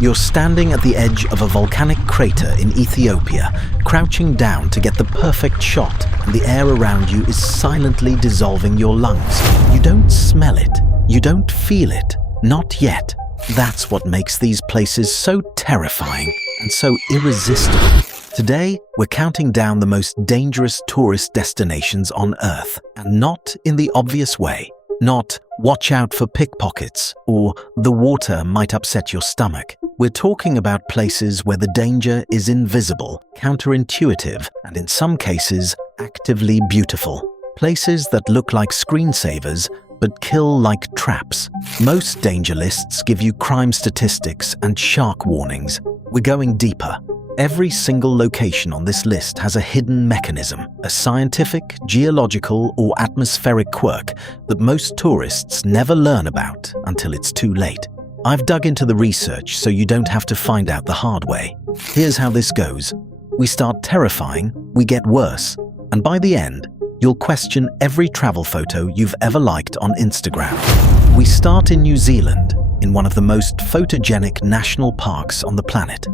You're standing at the edge of a volcanic crater in Ethiopia, crouching down to get the perfect shot, and the air around you is silently dissolving your lungs. You don't smell it. You don't feel it. Not yet. That's what makes these places so terrifying and so irresistible. Today, we're counting down the most dangerous tourist destinations on Earth, and not in the obvious way. Not watch out for pickpockets or the water might upset your stomach. We're talking about places where the danger is invisible, counterintuitive, and in some cases, actively beautiful. Places that look like screensavers but kill like traps. Most danger lists give you crime statistics and shark warnings. We're going deeper. Every single location on this list has a hidden mechanism, a scientific, geological, or atmospheric quirk that most tourists never learn about until it's too late. I've dug into the research so you don't have to find out the hard way. Here's how this goes. We start terrifying, we get worse, and by the end, you'll question every travel photo you've ever liked on Instagram. We start in New Zealand, in one of the most photogenic national parks on the planet.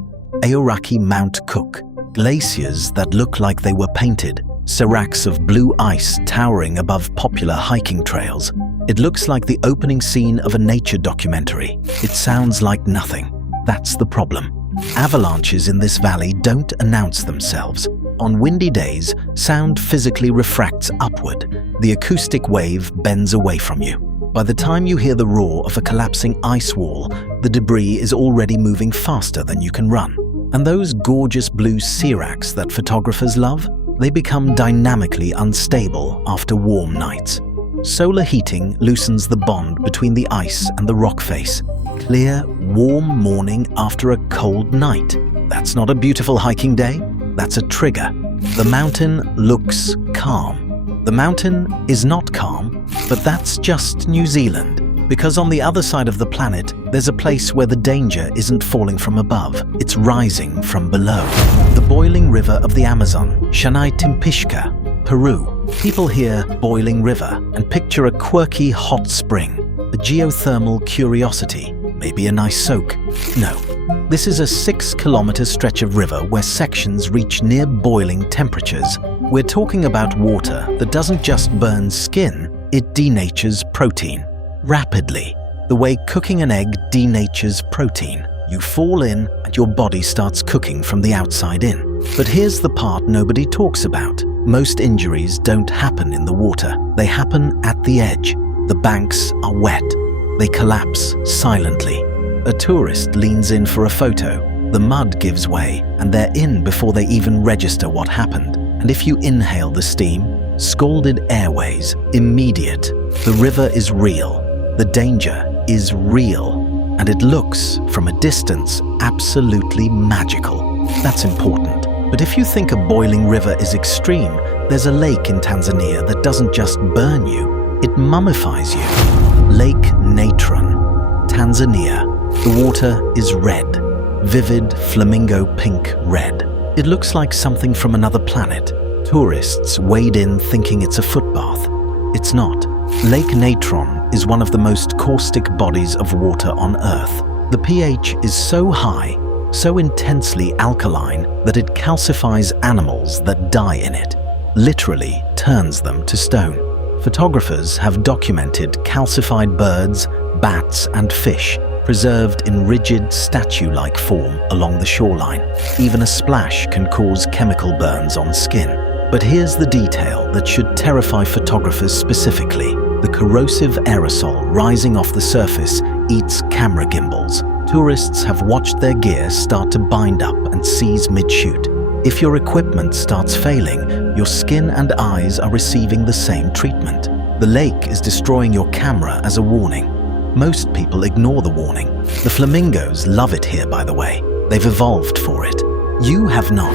Aoraki Mount Cook, glaciers that look like they were painted, seracs of blue ice towering above popular hiking trails. It looks like the opening scene of a nature documentary. It sounds like nothing. That's the problem. Avalanches in this valley don't announce themselves. On windy days, sound physically refracts upward. The acoustic wave bends away from you. By the time you hear the roar of a collapsing ice wall, the debris is already moving faster than you can run. And those gorgeous blue seracs that photographers love, they become dynamically unstable after warm nights. Solar heating loosens the bond between the ice and the rock face. Clear, warm morning after a cold night. That's not a beautiful hiking day, that's a trigger. The mountain looks calm. The mountain is not calm, but that's just New Zealand. Because on the other side of the planet, there's a place where the danger isn't falling from above, it's rising from below. The boiling river of the Amazon, Timpishka, Peru. People hear boiling river and picture a quirky hot spring, a geothermal curiosity, maybe a nice soak. No, this is a 6-kilometer stretch of river where sections reach near boiling temperatures. We're talking about water that doesn't just burn skin, it denatures protein. Rapidly, the way cooking an egg denatures protein. You fall in and your body starts cooking from the outside in. But here's the part nobody talks about. Most injuries don't happen in the water. They happen at the edge. The banks are wet. They collapse silently. A tourist leans in for a photo. The mud gives way and they're in before they even register what happened. And if you inhale the steam, scalded airways, immediate. The river is real. The danger is real, and it looks, from a distance, absolutely magical. That's important. But if you think a boiling river is extreme, there's a lake in Tanzania that doesn't just burn you, it mummifies you. Lake Natron, Tanzania. The water is red, vivid flamingo pink red. It looks like something from another planet. Tourists wade in thinking it's a footbath. It's not. Lake Natron is one of the most caustic bodies of water on Earth. The pH is so high, so intensely alkaline, that it calcifies animals that die in it, literally turns them to stone. Photographers have documented calcified birds, bats, and fish preserved in rigid statue-like form along the shoreline. Even a splash can cause chemical burns on skin. But here's the detail that should terrify photographers specifically. The corrosive aerosol rising off the surface eats camera gimbals. Tourists have watched their gear start to bind up and seize mid-shoot. If your equipment starts failing, your skin and eyes are receiving the same treatment. The lake is destroying your camera as a warning. Most people ignore the warning. The flamingos love it here, by the way. They've evolved for it. You have not.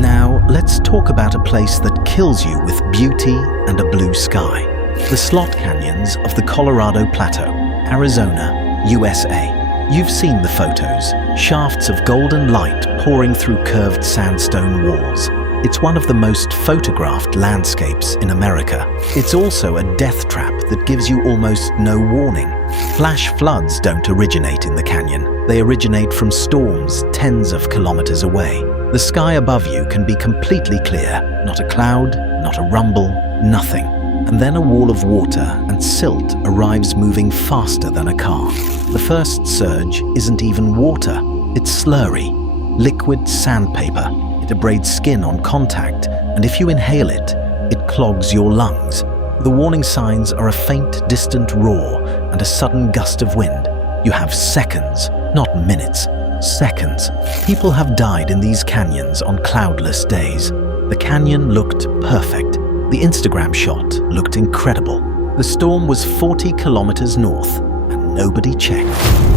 Now, let's talk about a place that kills you with beauty and a blue sky. The slot canyons of the Colorado Plateau, Arizona, USA. You've seen the photos, shafts of golden light pouring through curved sandstone walls. It's one of the most photographed landscapes in America. It's also a death trap that gives you almost no warning. Flash floods don't originate in the canyon. They originate from storms tens of kilometers away. The sky above you can be completely clear, not a cloud, not a rumble, nothing. And then a wall of water and silt arrives moving faster than a car. The first surge isn't even water, it's slurry, liquid sandpaper. It abrades skin on contact, and if you inhale it, it clogs your lungs. The warning signs are a faint, distant roar and a sudden gust of wind. You have seconds, not minutes, seconds. People have died in these canyons on cloudless days. The canyon looked perfect. The Instagram shot looked incredible. The storm was 40 kilometers north, and nobody checked.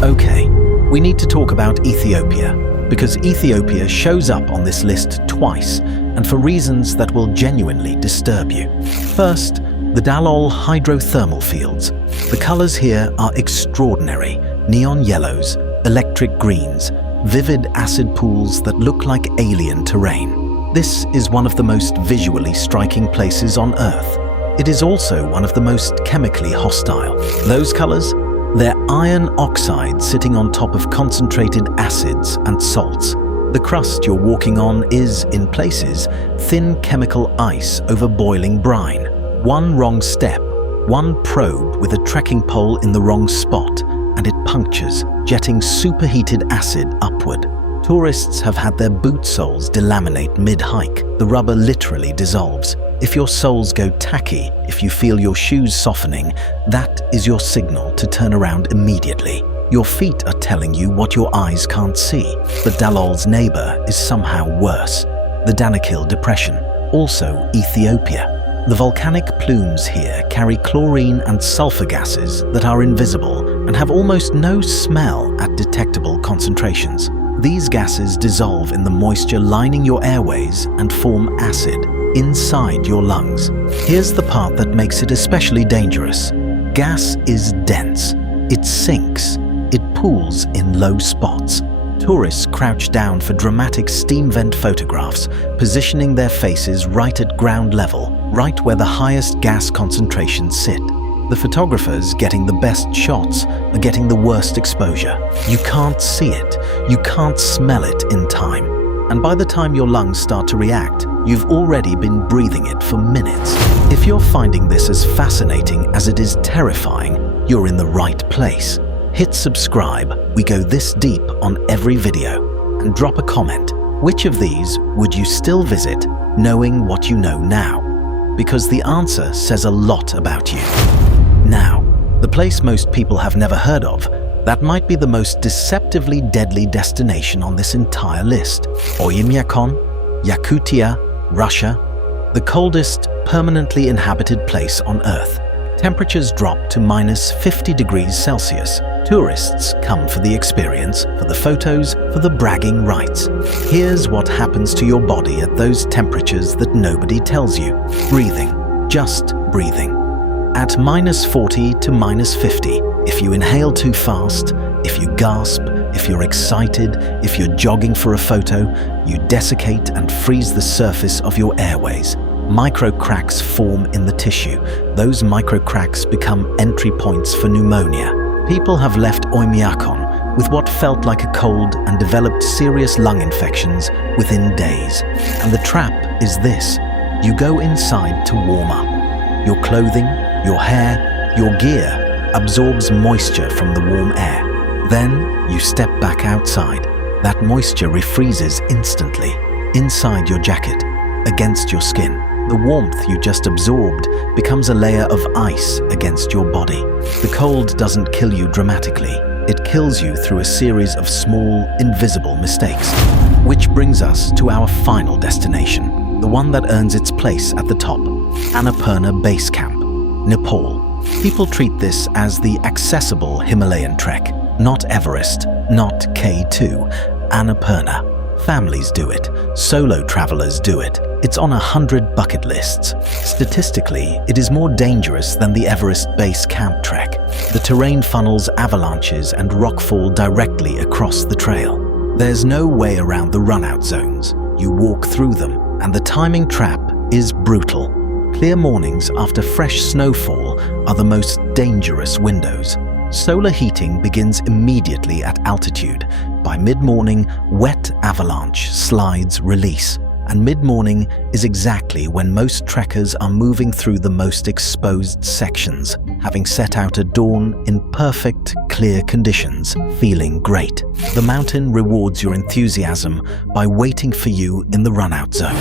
Okay, we need to talk about Ethiopia, because Ethiopia shows up on this list twice, and for reasons that will genuinely disturb you. First, the Dalol hydrothermal fields. The colors here are extraordinary. Neon yellows, electric greens, vivid acid pools that look like alien terrain. This is one of the most visually striking places on Earth. It is also one of the most chemically hostile. Those colors? They're iron oxide sitting on top of concentrated acids and salts. The crust you're walking on is, in places, thin chemical ice over boiling brine. One wrong step, one probe with a trekking pole in the wrong spot, and it punctures, jetting superheated acid upward. Tourists have had their boot soles delaminate mid-hike. The rubber literally dissolves. If your soles go tacky, if you feel your shoes softening, that is your signal to turn around immediately. Your feet are telling you what your eyes can't see. But Dalol's neighbor is somehow worse. The Danakil Depression, also Ethiopia. The volcanic plumes here carry chlorine and sulfur gases that are invisible and have almost no smell at detectable concentrations. These gases dissolve in the moisture lining your airways and form acid inside your lungs. Here's the part that makes it especially dangerous. Gas is dense. It sinks. It pools in low spots. Tourists crouch down for dramatic steam vent photographs, positioning their faces right at ground level, right where the highest gas concentrations sit. The photographers getting the best shots are getting the worst exposure. You can't see it, you can't smell it in time. And by the time your lungs start to react, you've already been breathing it for minutes. If you're finding this as fascinating as it is terrifying, you're in the right place. Hit subscribe, we go this deep on every video, and drop a comment. Which of these would you still visit, knowing what you know now? Because the answer says a lot about you. Now, the place most people have never heard of, that might be the most deceptively deadly destination on this entire list. Oymyakon, Yakutia, Russia, the coldest permanently inhabited place on Earth. Temperatures drop to minus 50 degrees Celsius. Tourists come for the experience, for the photos, for the bragging rights. Here's what happens to your body at those temperatures that nobody tells you. Breathing, just breathing. At minus 40 to minus 50, if you inhale too fast, if you gasp, if you're excited, if you're jogging for a photo, you desiccate and freeze the surface of your airways. Micro cracks form in the tissue. Those micro cracks become entry points for pneumonia. People have left Oymyakon with what felt like a cold and developed serious lung infections within days. And the trap is this: you go inside to warm up. Your clothing, your hair, your gear absorbs moisture from the warm air. Then you step back outside. That moisture refreezes instantly, inside your jacket, against your skin. The warmth you just absorbed becomes a layer of ice against your body. The cold doesn't kill you dramatically. It kills you through a series of small, invisible mistakes. Which brings us to our final destination, the one that earns its place at the top, Annapurna Base Camp, Nepal. People treat this as the accessible Himalayan trek, not Everest, not K2, Annapurna. Families do it, solo travelers do it. It's on 100 bucket lists. Statistically, it is more dangerous than the Everest Base Camp trek. The terrain funnels avalanches and rockfall directly across the trail. There's no way around the run-out zones. You walk through them, and the timing trap is brutal. Clear mornings after fresh snowfall are the most dangerous windows. Solar heating begins immediately at altitude. By mid-morning, wet avalanche slides release. And mid-morning is exactly when most trekkers are moving through the most exposed sections, having set out at dawn in perfect, clear conditions, feeling great. The mountain rewards your enthusiasm by waiting for you in the run-out zone.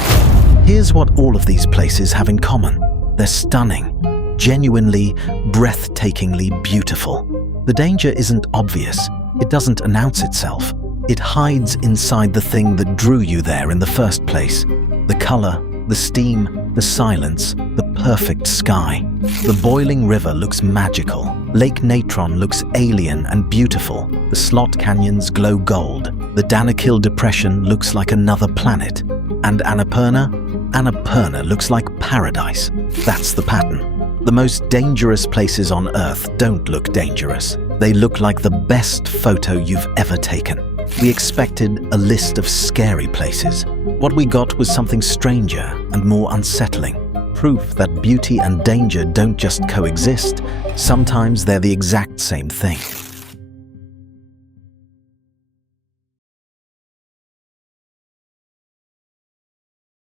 Here's what all of these places have in common. They're stunning, genuinely, breathtakingly beautiful. The danger isn't obvious. It doesn't announce itself. It hides inside the thing that drew you there in the first place. The color, the steam, the silence, the perfect sky. The boiling river looks magical. Lake Natron looks alien and beautiful. The slot canyons glow gold. The Danakil Depression looks like another planet. And Annapurna looks like paradise. That's the pattern. The most dangerous places on Earth don't look dangerous. They look like the best photo you've ever taken. We expected a list of scary places. What we got was something stranger and more unsettling. Proof that beauty and danger don't just coexist. Sometimes they're the exact same thing.